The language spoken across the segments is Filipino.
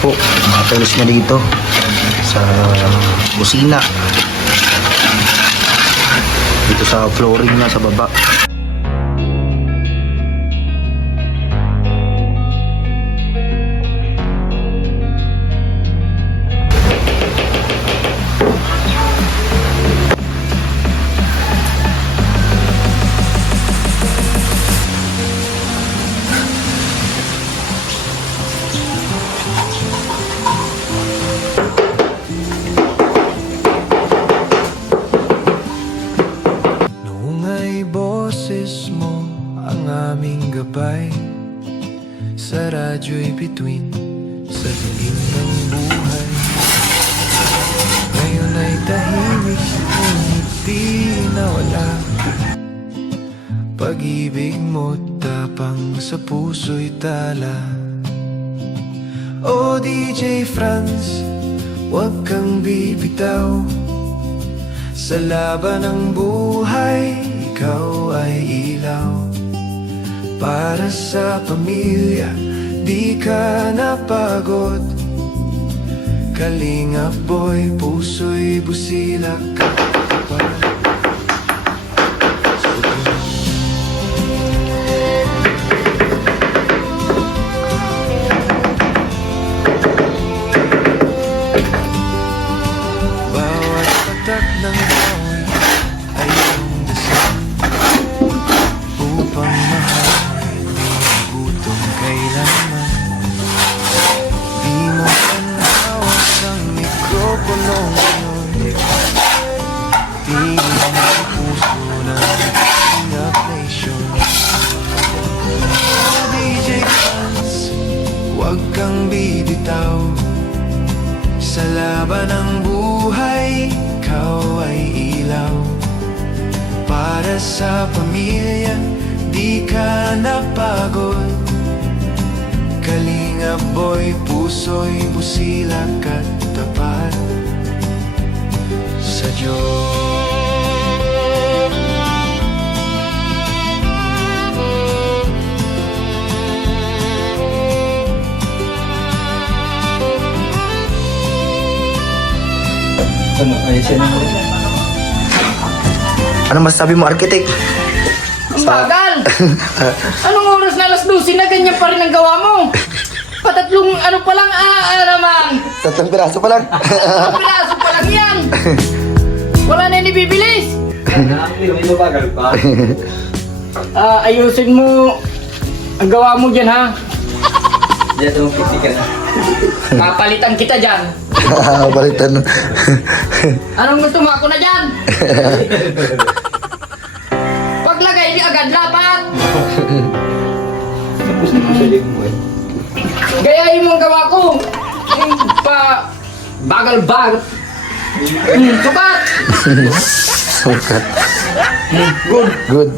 po, mga tools na dito sa kusina, dito sa flooring na sa baba. Sa radyo'y bituin sa dilim ng buhay. Ngayon ay tahimik, ngunit di nawala. Pag-ibig mo tapang sa puso'y tala. O DJ Franz, huwag kang bibitaw. Sa laban ng buhay, ikaw ay ilaw. Para sa pamilya, di ka napagod. Kalingap boy, puso'y busilak ka pa. Bawat patak ng bawat ay iyong dasal upang mahal. Kailanman di mo panawag ng mikroponong yun. Tingin ang puso ng Singap Nation. DJ Franz, huwag kang bibitaw. Sa laban ng buhay, ikaw ay ilaw. Para sa pamilya, di ka napagod. Kalingap boy, puso'y busilak at tapat sa Diyos. Ano masasabi mo, architect? Ang bagal! Anong oras na 12:00 na ganyan pa rin ang gawa mo? Patatlong ano pa lang, naman! Tatlong piraso pa lang. Ang piraso pa lang yan! Wala na yung ibibilis! May mabagal pa. Ayusin mo ang gawa mo dyan, ha? Diyan sa mong ka na. Papalitan kita dyan! Balitan. Anong gusto mo? Ako na dyan! Paglagay, di agad lapat! Tapos na sa lig mo eh. Gayahin mo ang gawa ko! Yung bagal-bagal! Sukat! Sukat. Good! Good.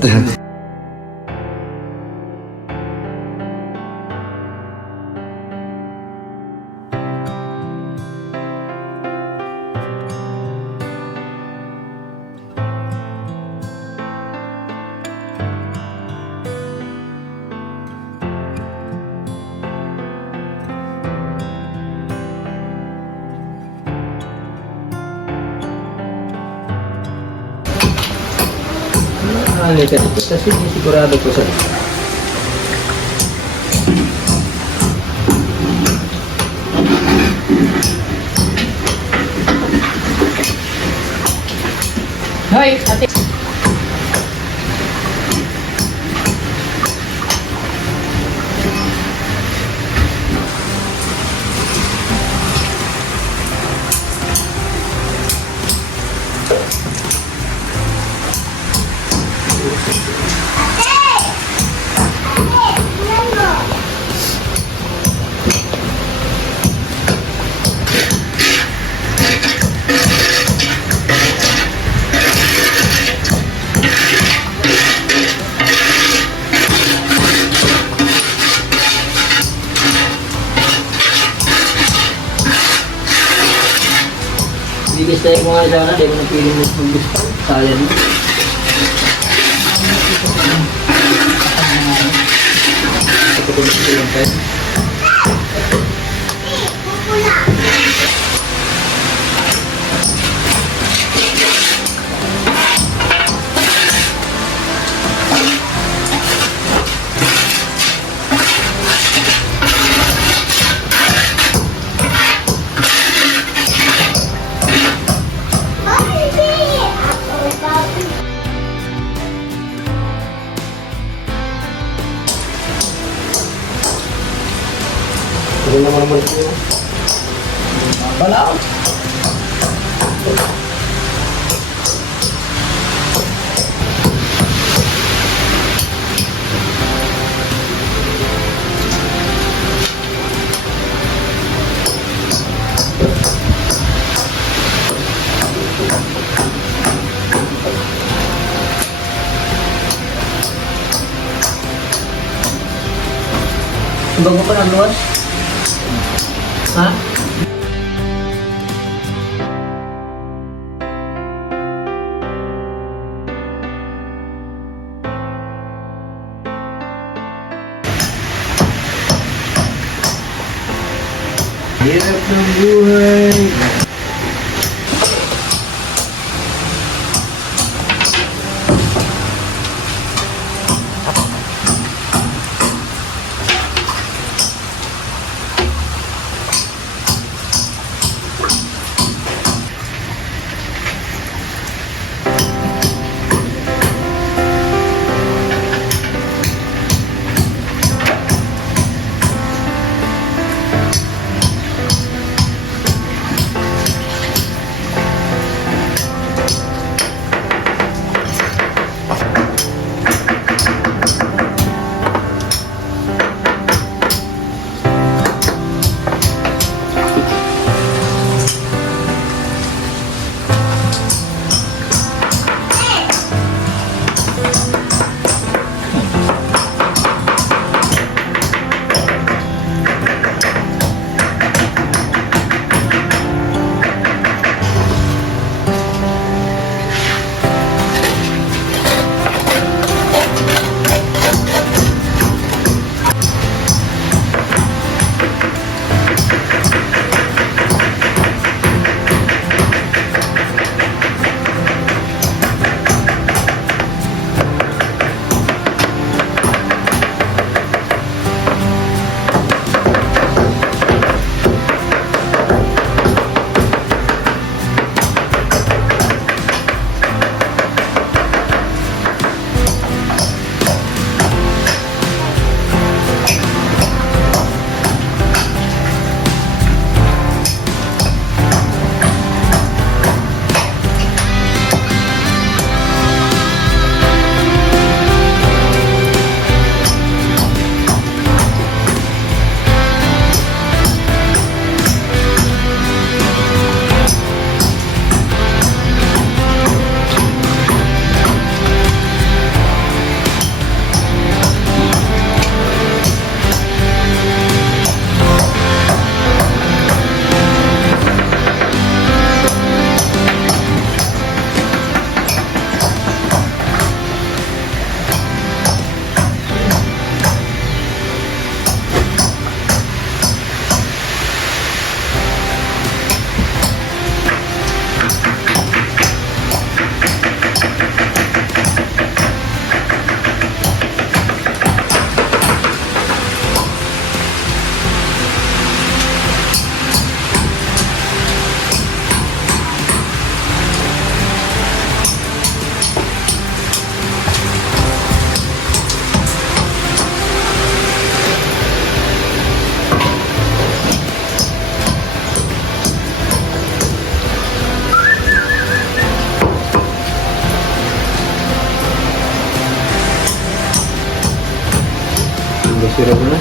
Halika dito. Kasi sigurado ko sa Hoy, ate! Bigis tayo mga sana, di mo na piling mo gusto. Sayang mo. Ito ko gusto yung pen. Ano naman mo ito? Wala. Bago pa nagluwas? Ha? Hirap ng buhay. Sira ko na.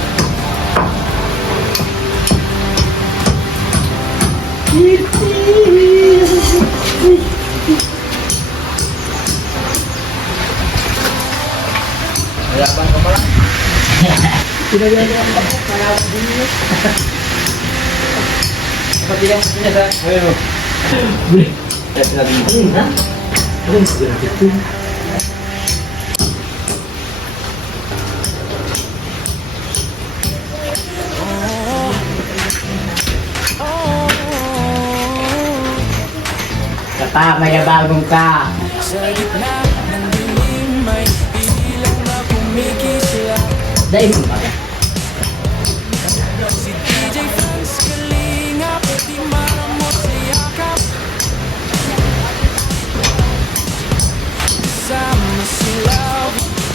Mayapan ka pala. Pinagyan ko ang bako. Mayapan din yun. Kapatilang ko niya sa... Ayun. Kaya sinabi mo. Ayun ha? Ayun, siguro dito. Kata, mayabagong ka. Dahil mo ba?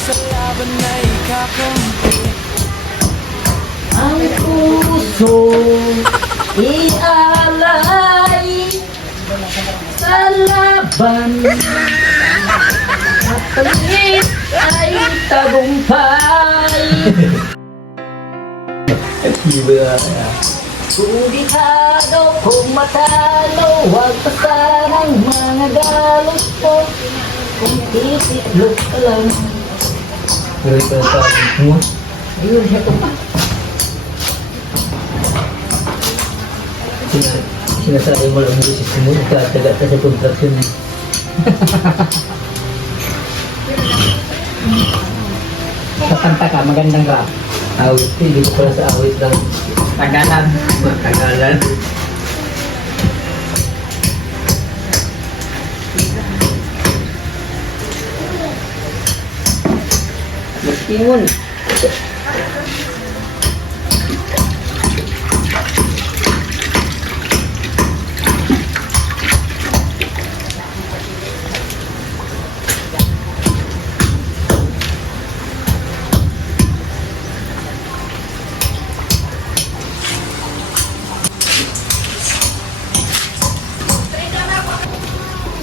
Sa laban na ikakampi. ang puso ialay sa laban at pangit ay tagumpay. Kung di ka daw kung matalo, huwag pa sanang mga galos mo. Kung titiklop ka lang. Pero ito sa akin mo. Ayun, ito pa. Sinasabi mo lang yung system mo, nagkataga ka sa contraction. Kakanta ka, magandang rap. Awit, hindi ko pala sa awit lang. Tagalan. Matagalan. Magtingon.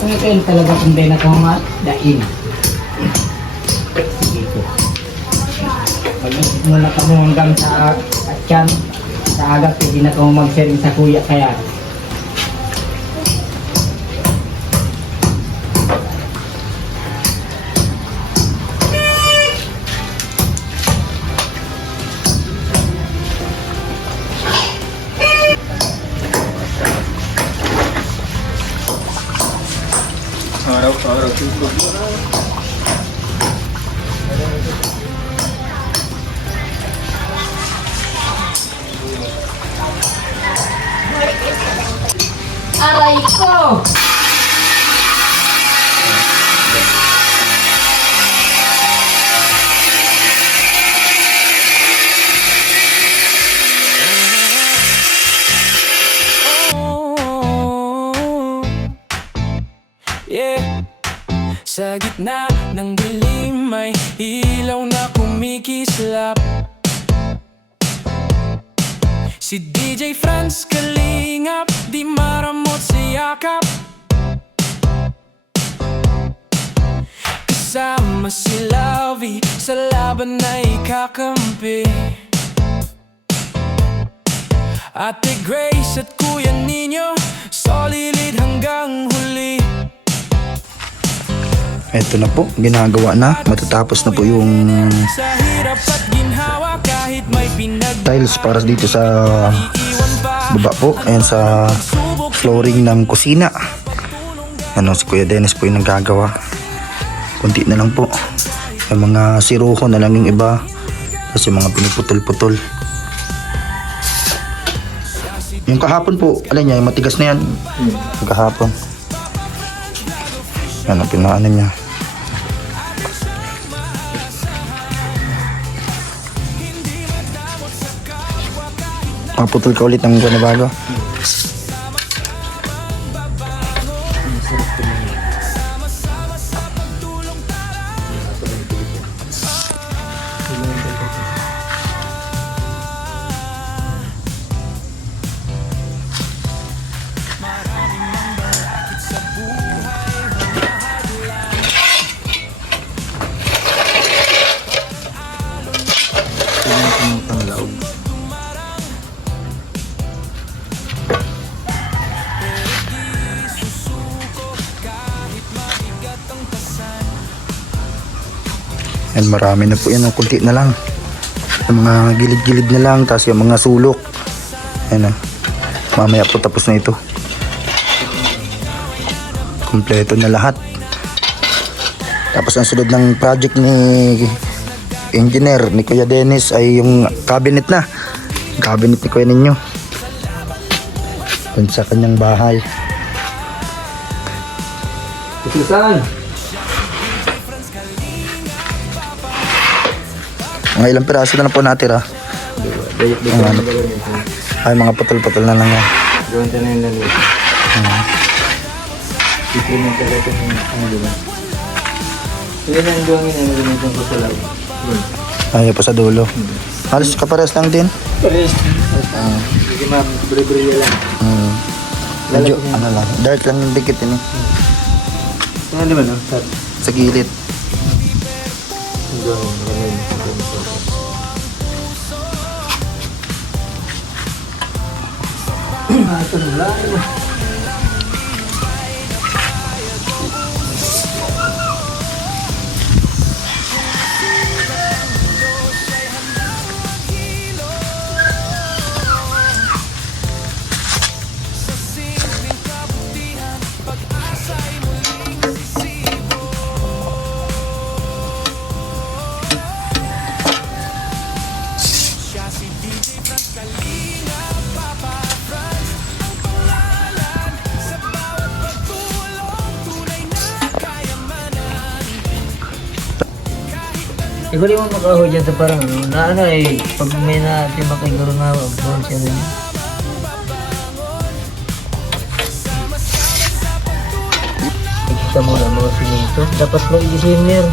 Kung ito yung talaga kung di na kahumat, dain. Dito. Mag-isip muna ka mo hanggang sa atyan. Sa agap, hindi na ka mo mag-sharing sa kuya kaya. Araw-araw tutok. Aray ko! Yeah. Sa gitna ng dilim may ilaw na kumikislap. Si DJ Franz kalingap, di maramot sa yakap. Kasama si Lavi, sa laban na ikakampi. Ate Grace at Kuya Nino, solid hanggang huli. Ito na po, ginagawa na. Matatapos na po yung Sa hirap at ginhawa kahit may tiles para dito sa baba po. Ayan sa flooring ng kusina. Ano, si Kuya Dennis po yung naggagawa. Kunti na lang po. Yung mga siruho na lang yung iba. Tapos yung mga piniputol-putol. Yung kahapon po, alin niya, yung matigas na yan. Yung kahapon. Yan ang pinaano niya. Maputol ka ulit ng buwan na bago. And marami na po yan, kunti na lang. Yung mga gilid-gilid na lang, tapos yung mga sulok. Ayan, mamaya po tapos na ito. Kompleto na lahat. Tapos ang sunod ng project ni engineer, ni Kuya Dennis, ay yung cabinet na. Cabinet ni Kuya ninyo. Dun sa kanyang bahay. Saan? Mga ilang piraso na lang po natira. Ay, mga putol-putol na lang yan. Gawin tayo na yung lamig. Ipinan talaga yung ano diba? Hindi na ang gawin na magagamit yung kusalag. Ay, pa sa dulo. Halos kapares lang din. Pares. Sige ma'am, beri-beri lang. Medyo, ano lang, dark lang yung dikit ini. Ano naman, no? Sa gilid. Ito na lang. Ikaw di mo makaho dyan sa parang ano, na ano eh, pag may natimbak kay garo nga, buwan siya na yun. Ikita mo na mga simento, dapat mo i-simmer.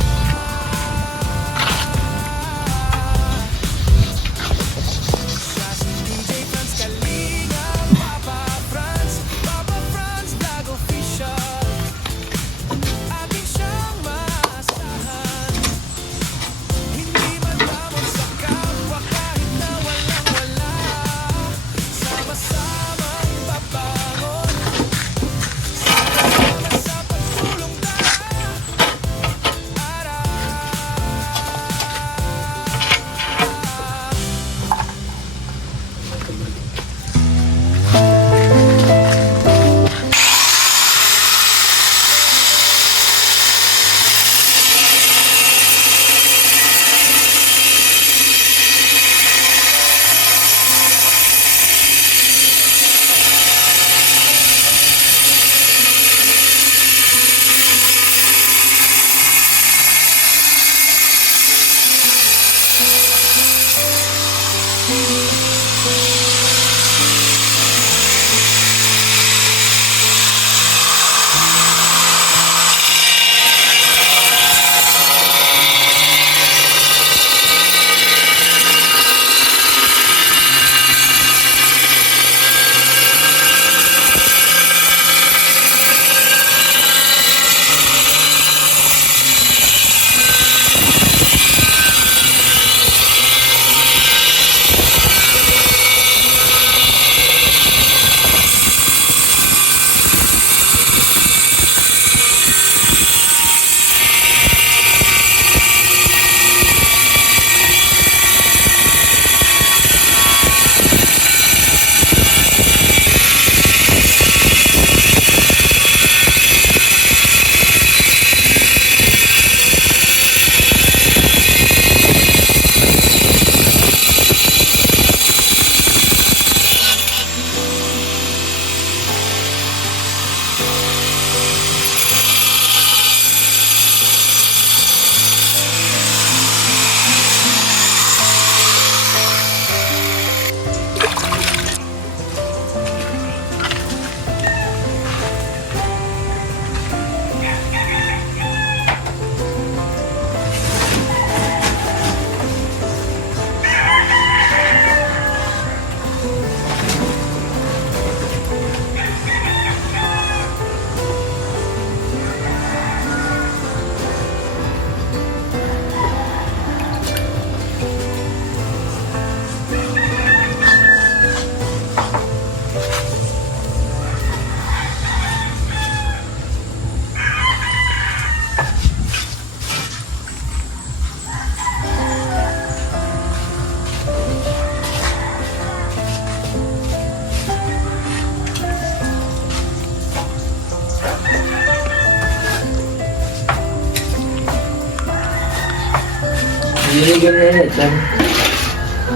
Nililigan na yan, Chan.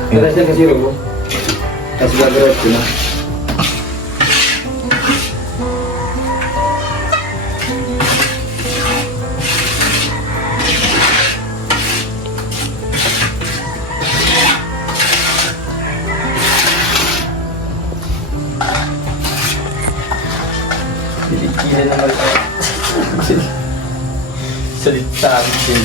Para siya kasi robo. Tapos gagawin ko na. Dilikinan naman ako. Salita ang din.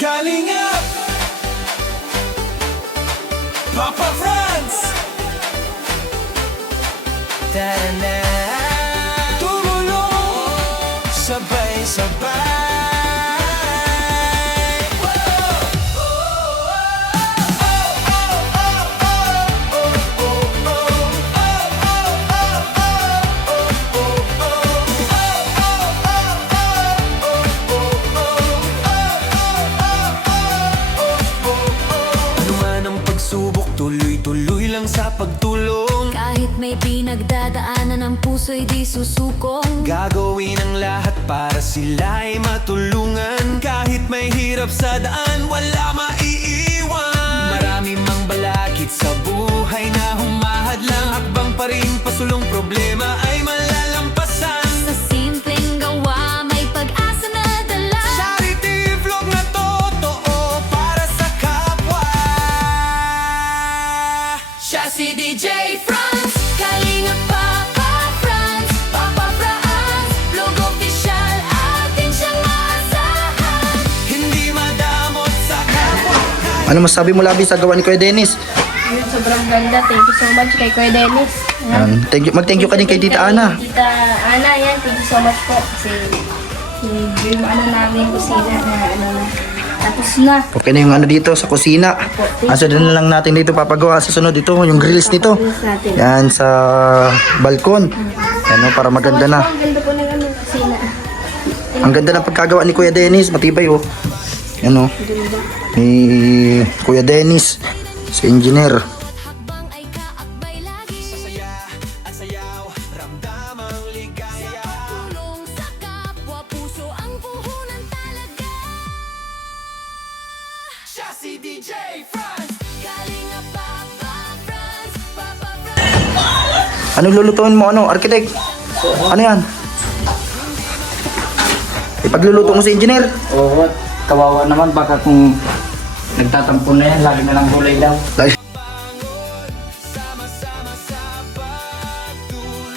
Kalingap Papa Franz Tumulong sabay-sabay Ano man ang pagsubok, tuloy-tuloy lang sa pagtulong Kahit may pinagdadaanan ang puso'y di susukong Gagawin ang lahat para sila ay matulungan Kahit may hirap sa daan, wala maiiwan Marami mang balakid sa buhay na humahadlang Hakbang pa rin pasulong problema ay malalampasan Sa simpleng gawa may pag-asa na dala Charity vlog na totoo para sa kapwa Siya si DJ Franz Kalinga Papa Franz Papa Franz Vlog official atin siyang maasahan Hindi madamot sa kapwa Ano masabi mo labi sa gawa ni Kuya Dennis? Ayun, sobrang ganda. Thank you so much kay Kuya Dennis. Mag-thank you ka din kay Tita Ana. Tita Ana, yan. Thank you so much po. Kasi yung namin kusina na na. Tapos na. Okay na yung ano dito sa kusina. Asa din na lang natin dito papagawa sa sunod dito, yung grills nito. Tapos natin. Yan sa balkon. Ano para maganda na. Ang ganda po ng kusina. Ang ganda ng pagkagawa ni Kuya Dennis, matibay oh. Yan oh. Ni Kuya Dennis, si engineer. Hakbang ay kaakbay lagi At sayaw, ramdamang ligaya Tulong sa kapwa puso ang puhunan talaga Siya si DJ Franz Kalinga Papa Franz Papa Franz Ano lulutuin mo ano, architect? Ano yan? Ipagluluto mo si engineer? Oo, kawawa naman baka kung nagtatampo na yan, lagi na lang gulay daw. Lagi- Sama-sama sa pagtulong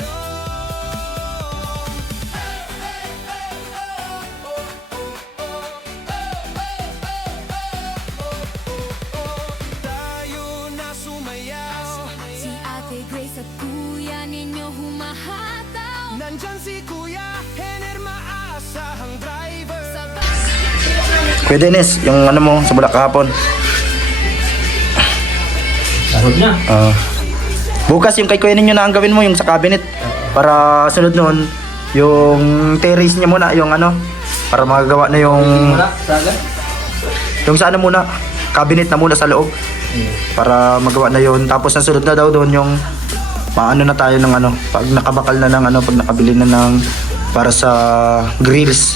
Tayo na sumayaw Si Ate Grace at Kuya ninyo humahataw Nandyan si Kuya Henner, maasahang driver Sa bahay Kuya Dennis, yung ano mo sa bulak kahapon. Sahod na. Bukas yung kay Kuya ninyo na ang gawin mo, yung sa cabinet. Para sunod noon, yung terrace niya muna, yung ano, para magagawa na yung, Wala, saga. yung sa ano muna, cabinet na muna sa loob. Para magawa na yun. Tapos nasunod na daw doon yung, maano na tayo ng ano, pag nakabakal na ng ano, pag nakabili na ng, para sa grills.